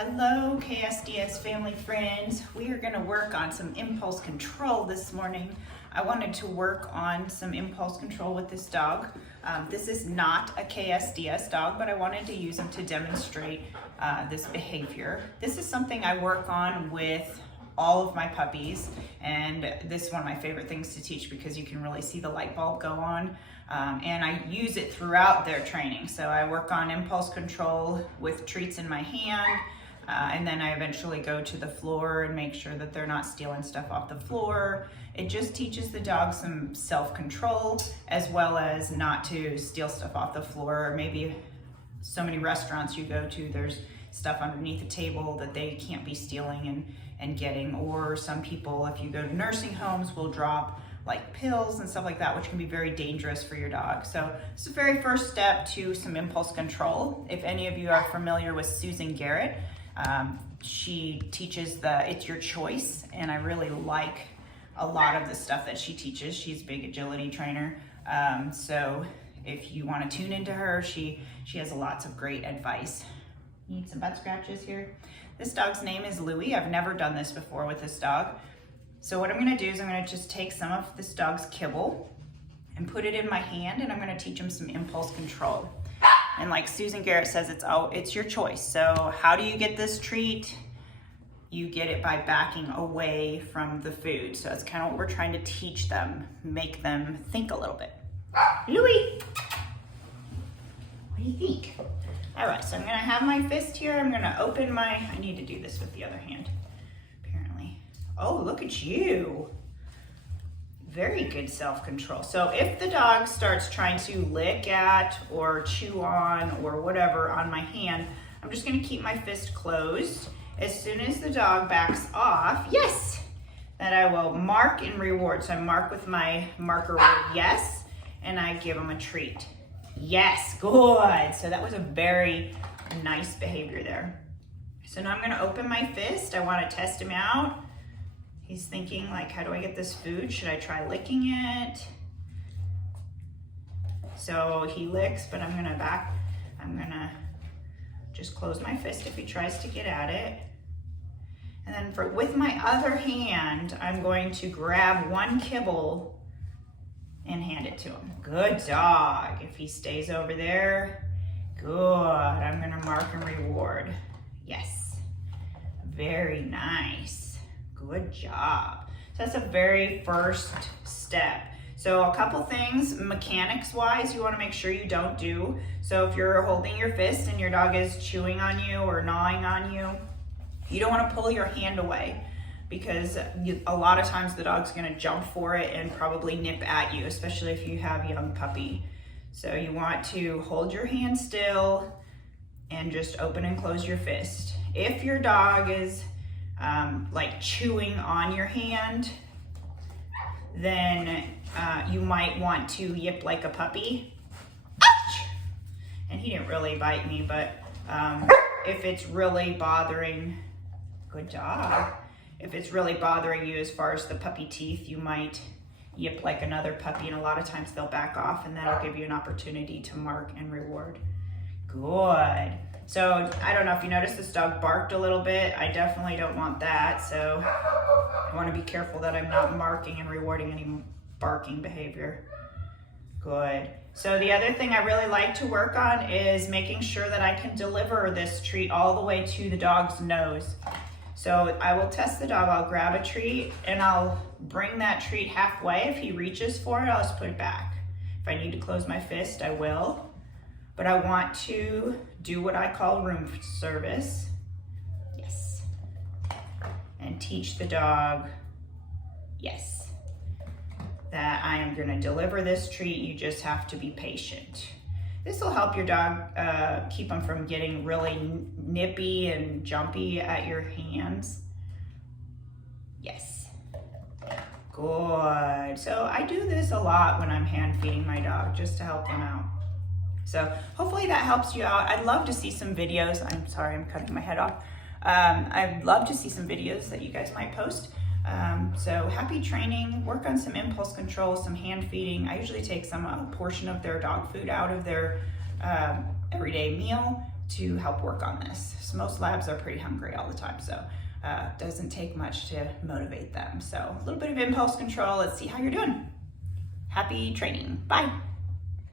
Hello, KSDS family friends. We are going to work on some impulse control this morning. I wanted to work on some impulse control with this dog. This is not a KSDS dog, but I wanted to use him to demonstrate this behavior. This is something I work on with all of my puppies, and this is one of my favorite things to teach because you can really see the light bulb go on. And I use it throughout their training. So I work on impulse control with treats in my hand, and then I eventually go to the floor and make sure that they're not stealing stuff off the floor. It just teaches the dog some self-control, as well as not to steal stuff off the floor. Maybe so many restaurants you go to, there's stuff underneath the table that they can't be stealing and getting. Or some people, if you go to nursing homes, will drop like pills and stuff like that, which can be very dangerous for your dog. So it's the very first step to some impulse control. If any of you are familiar with Susan Garrett, she teaches It's Your Choice, and I really like a lot of the stuff that she teaches. She's a big agility trainer. So if you want to tune into her, she has lots of great advice. Need some butt scratches here. This dog's name is Louie. I've never done this before with this dog. So what I'm gonna do is I'm gonna just take some of this dog's kibble and put it in my hand, and I'm gonna teach him some impulse control. And like Susan Garrett says, it's your choice. So how do you get this treat? You get it by backing away from the food. So it's kind of what we're trying to teach them, make them think a little bit. Louie, what do you think? All right, so I'm gonna have my fist here. I'm gonna open I need to do this with the other hand, apparently. Oh, look at you. Very good self-control. So if the dog starts trying to lick at or chew on or whatever on my hand, I'm just gonna keep my fist closed. As soon as the dog backs off, yes, then I will mark and reward. So I mark with my marker word yes, and I give him a treat. Yes, good. So that was a very nice behavior there. So now I'm gonna open my fist. I wanna test him out. He's thinking like, how do I get this food? Should I try licking it? So he licks, but I'm gonna just close my fist if he tries to get at it. And then with my other hand, I'm going to grab one kibble and hand it to him. Good dog. If he stays over there, good. I'm gonna mark and reward. Yes, very nice. Good job. So that's a very first step. So a couple things mechanics wise you want to make sure you don't do. So if you're holding your fist and your dog is chewing on you or gnawing on you, you don't want to pull your hand away, because a lot of times the dog's going to jump for it and probably nip at you, especially if you have a young puppy. So you want to hold your hand still and just open and close your fist. If your dog is like chewing on your hand, then you might want to yip like a puppy. Ouch! And he didn't really bite me, but if it's really bothering, good job. If it's really bothering you as far as the puppy teeth, you might yip like another puppy, and a lot of times they'll back off, and that'll give you an opportunity to mark and reward. Good. So I don't know if you noticed, this dog barked a little bit. I definitely don't want that. So I want to be careful that I'm not marking and rewarding any barking behavior. Good. So the other thing I really like to work on is making sure that I can deliver this treat all the way to the dog's nose. So I will test the dog. I'll grab a treat and I'll bring that treat halfway. If he reaches for it, I'll just put it back. If I need to close my fist, I will. But I want to do what I call room service. Yes. And teach the dog, yes, that I am gonna deliver this treat. You just have to be patient. This will help your dog keep them from getting really nippy and jumpy at your hands. Yes. Good. So I do this a lot when I'm hand feeding my dog, just to help them out. So hopefully that helps you out. I'd love to see some videos. I'm sorry, I'm cutting my head off. I'd love to see some videos that you guys might post. So happy training, work on some impulse control, some hand feeding. I usually take a portion of their dog food out of their everyday meal to help work on this. So most labs are pretty hungry all the time, so it doesn't take much to motivate them. So a little bit of impulse control. Let's see how you're doing. Happy training. Bye.